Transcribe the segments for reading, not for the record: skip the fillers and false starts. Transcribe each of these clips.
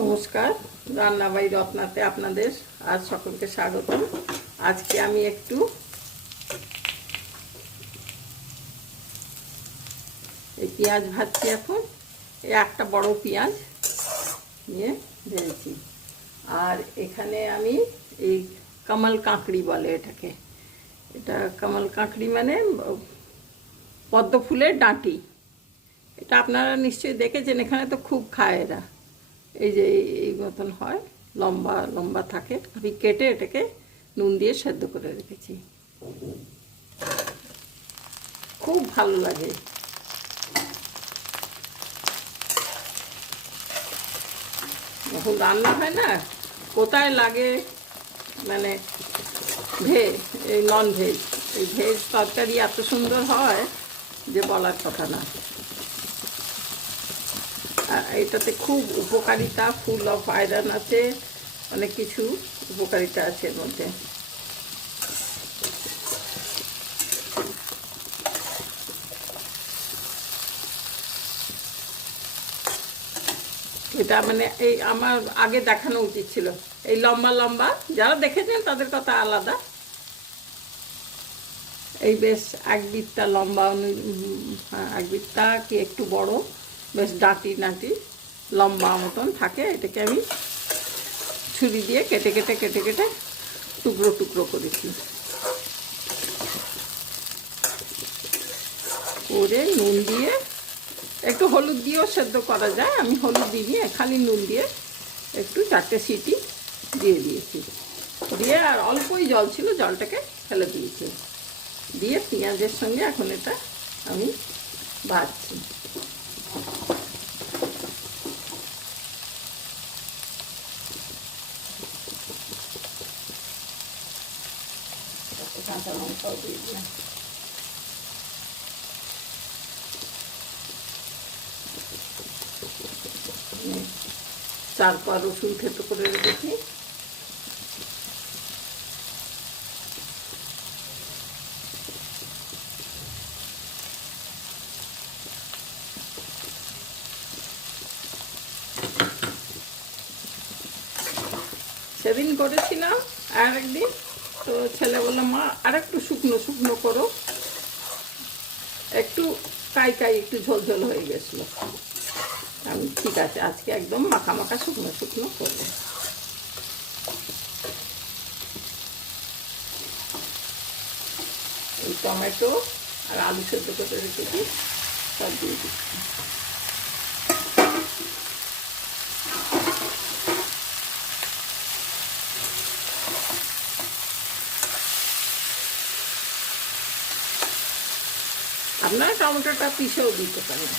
নমস্কার, রান্না বাই রত্নাতে আপনাদের আজ সকলকে স্বাগতম। আজকে আমি একটু এই পেঁয়াজ ভাজছি। এখন এই একটা বড় পেঁয়াজ নিয়ে ভেজেছি। আর এখানে আমি এই কামাল কাঁকড়ি বলে এটাকে, এটা কামাল কাঁকড়ি মানে পদ্ম ফুলের ডাঁটি। এটা আপনারা নিশ্চয়ই দেখেছেন, এখানে তো খুব খায় এরা। এই যে এই মতন হয়, লম্বা লম্বা থাকে। আমি কেটে এটাকে নুন দিয়ে সেদ্ধ করে রেখেছি, খুব ভালো লাগে। এখন রান্না হয় না, কোথায় লাগে মানে ভেজ, এই নন ভেজ, এই ভেজ তরকারি এত সুন্দর হয় যে বলার কথা না। এটাতে খুব উপকারিতা, ফুল অফ আয়রন আছে, অনেক কিছু উপকারিতা আছে এর মধ্যে। এটা মানে এই আমার আগে দেখানো উচিত ছিল। এই লম্বা লম্বা, যারা দেখেছেন তাদের কথা আলাদা। এই বেশ এক বিত্তা লম্বা, এক বিত্তা কি একটু বড়, বেশ ডাঁটি ডাঁটি লম্বা মতন থাকে। এটাকে আমি ছুরি দিয়ে কেটে কেটে কেটে কেটে টুকরো টুকরো করেছি। করে নুন দিয়ে, একটু হলুদ দিয়েও সেদ্ধ করা যায়, আমি হলুদ দিইনি, খালি নুন দিয়ে একটু 4টে সিটি দিয়ে দিয়েছি। দিয়ে আর অল্পই জল ছিল, জলটাকে ফেলে দিয়েছি। দিয়ে পেঁয়াজের সঙ্গে এখন এটা আমি ভাজছি। কাঁচা লঙ্কাও দিয়ে দিলাম। চার পা রসুন থেতো করে রেখেছি। সেদিন করেছিলাম আর একদিন, তো ছেলে বললো মা আর একটু শুকনো শুকনো করো, একটু কাই কাই একটু ঝোল ঝোল হয়ে গেছিলো। আমি ঠিক আছে, আজকে একদম মাখা মাখা শুকনো শুকনো করবো। এই টমেটো আর আলু সেদ্ধ করে রেখেছি, সব দিয়ে দিচ্ছি। আপনারা টমেটোটা পিষেও দিতে পারেন।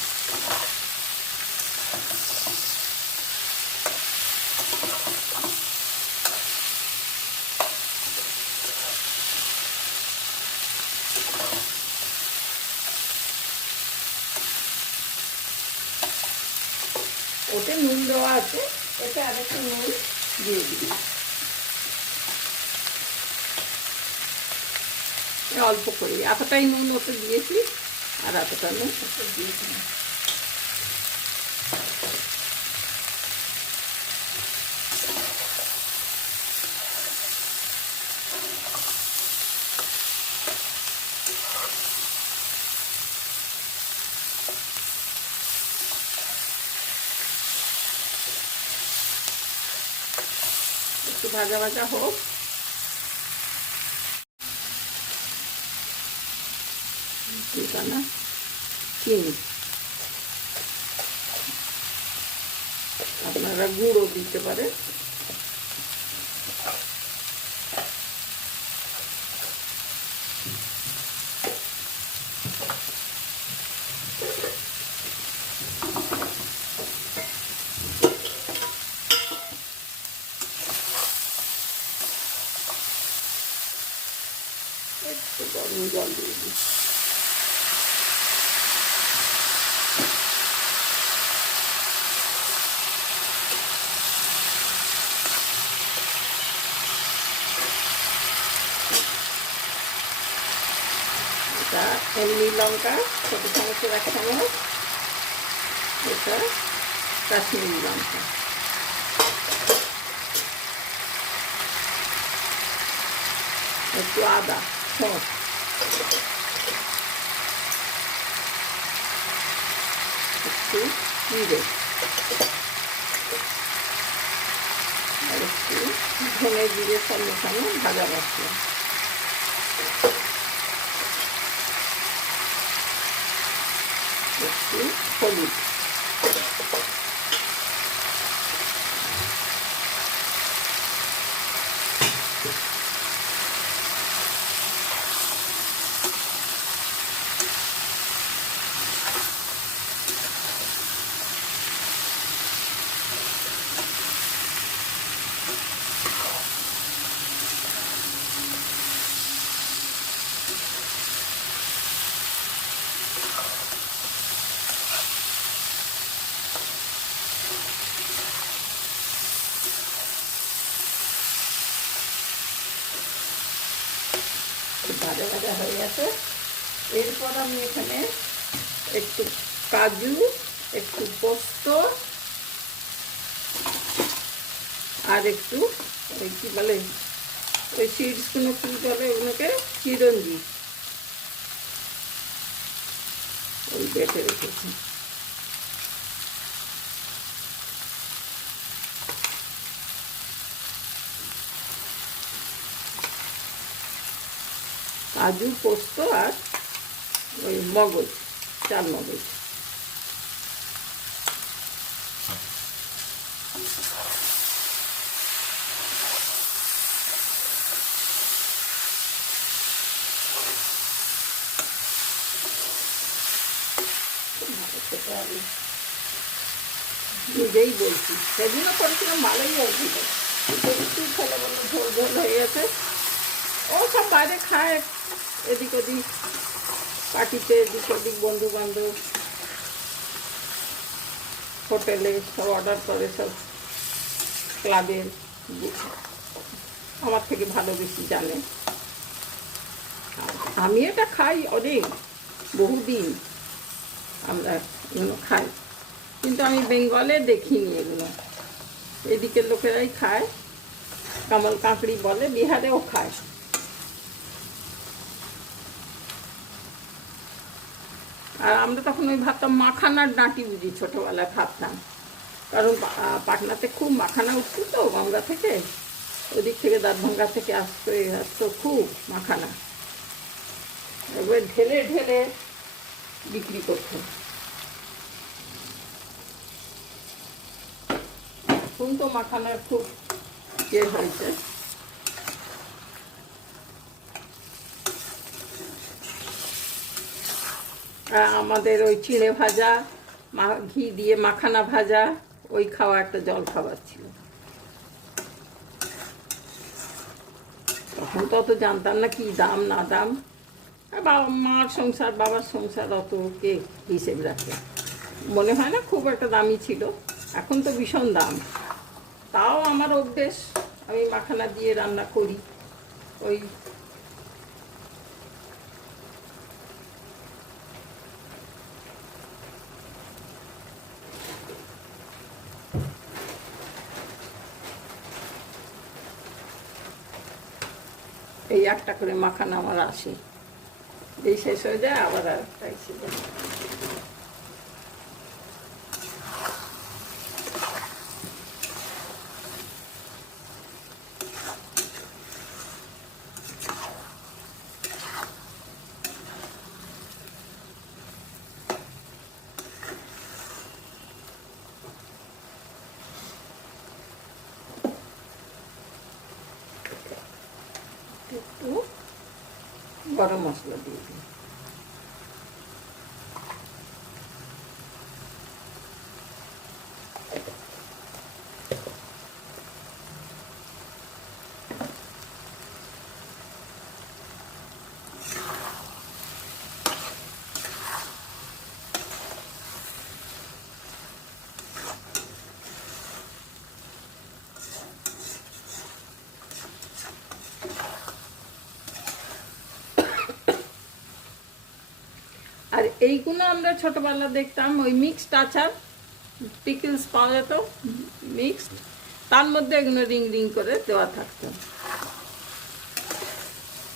ওতে নুন দেওয়া আছে, এতে আরেকটু নুন দিয়ে দিবি, অল্প করে। এতটাই নুন ওতে দিয়েছি, আর এতটা নুন ওতে দিয়েছি। একটু ভাজা ভাজা হোক। না চিনি, আপনারা গুঁড়ো দিতে পারেন। একটু গরম জল দিয়ে দিই। এটা এমনি লঙ্কা, ছোটো চামচের 1 চামচ, এটা কাশ্মীরি লঙ্কা। একটু আদা সস, একটু জিরে, আর একটু ধনে জিরে সব মেশানো ভাজা মশলা, একটু হলুদ, ভাজা ভাজা হয়ে গেছে। এরপর আমি এখানে একটু কাজু, একটু পোস্ত আর একটু ওই কী বলে ওই সিডসগুলো কী বলে ওগুলোকে, চিরঞ্জি, ওই বেটে রেখেছি। কাজু, পোস্ত আর ওই মগজ, চাল মগজ। নিজেই বলছি, সেদিন করেছিলাম ভালোই হয়েছিল, একটু খেলে বললো ঝোল ঝোল হয়ে গেছে। ও সব বাইরে খায় এদিক ওদিক, পার্টিতে এদিক ওদিক, বন্ধু বান্ধব, হোটেলে সব অর্ডার করে, সব ক্লাবের, আমার থেকে ভালো বেশি জানে। আমি এটা খাই অনেক, বহুদিন আমরা এগুলো খাই, কিন্তু আমি বেঙ্গলে দেখিনি এগুলো, এদিকের লোকেরাই খায়, কামাল কাঁকড়ি বলে, বিহারেও খায়। আর আমরা তখন ওই ভাবতাম মাখানার ডাঁটি বুঝি, ছোটোবেলায় ভাবতাম, কারণ পাটনাতে খুব মাখানা উঠতো তো গঙ্গা থেকে, ওদিক থেকে দাঁতভাঙ্গা থেকে আসতো খুব মাখানা, এবার ঢেলে ঢেলে বিক্রি করতো। এখন তো মাখানার খুব ইয়ে হয়েছে। আমাদের ওই চিড়ে ভাজা, ঘি দিয়ে মাখানা ভাজা, ওই খাওয়া একটা জল খাবার ছিল। তখন তো অত জানতাম না কি দাম না দাম, বাবা মার সংসার, বাবার সংসার অত কে হিসেব রাখে, মনে হয় না খুব একটা দামি ছিল। এখন তো ভীষণ দাম, তাও আমার অভ্যেস, আমি মাখানা দিয়ে রান্না করি। ওই এই একটা করে মাখানা আমার আসে, এই শেষ হয়ে যায় আবার আর একটা এসে যায়। একটু গরম মশলা দিয়ে দিই। আর এইগুলো আমরা ছোটবেলা দেখতাম, ওই মিক্সড আচার, পিকলস পাওয়া যেত মিক্সড, তার মধ্যে এগুলো রিং রিং করে দেওয়া থাকতো।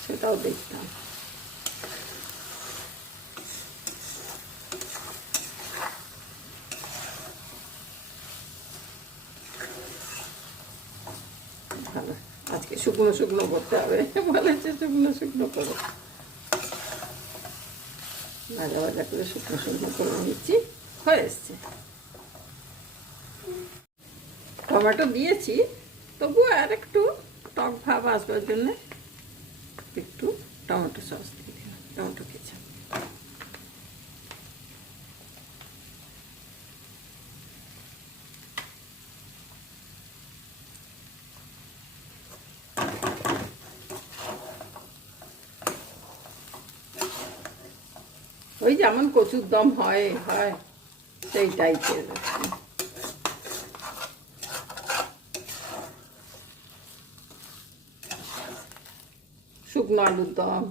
সেটাও দেখতাম। ভালো, আজকে শুকনো শুকনো করতে হবে, বলেছে শুকনো শুকনো করো। ভাজা ভাজা করে শুকনো শুকনো করে নিচ্ছি, হয়ে এসছে। টমেটো দিয়েছি, তবুও আর একটু টক ভাব আসবার জন্য একটু টমেটো সস দিয়ে দিলাম, টমেটো কেচাপ। ওই যেমন কচুর দম হয় হয় সেই টাইপের। শুকনো আলুর দম।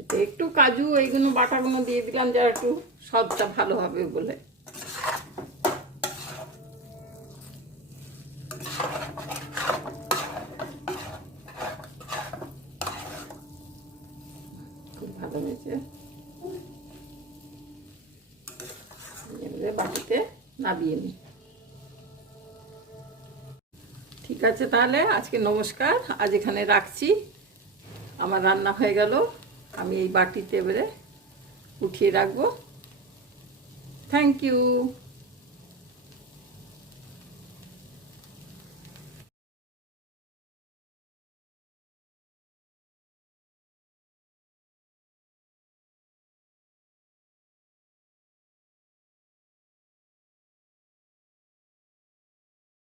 এতে একটু কাজু এইগুলো বাটাগুলো দিয়ে দিলাম, যা একটু স্বাদটা ভালো হবে বলে। খুব ভালো হয়েছে। এবারে বাটিতে নামিয়ে নিই। ঠিক আছে, তাহলে আজকে নমস্কার, আজ এখানে রাখছি। আমার রান্না হয়ে গেল, আমি এই বাটিতে এবারে উঠিয়ে রাখবো। Thank you.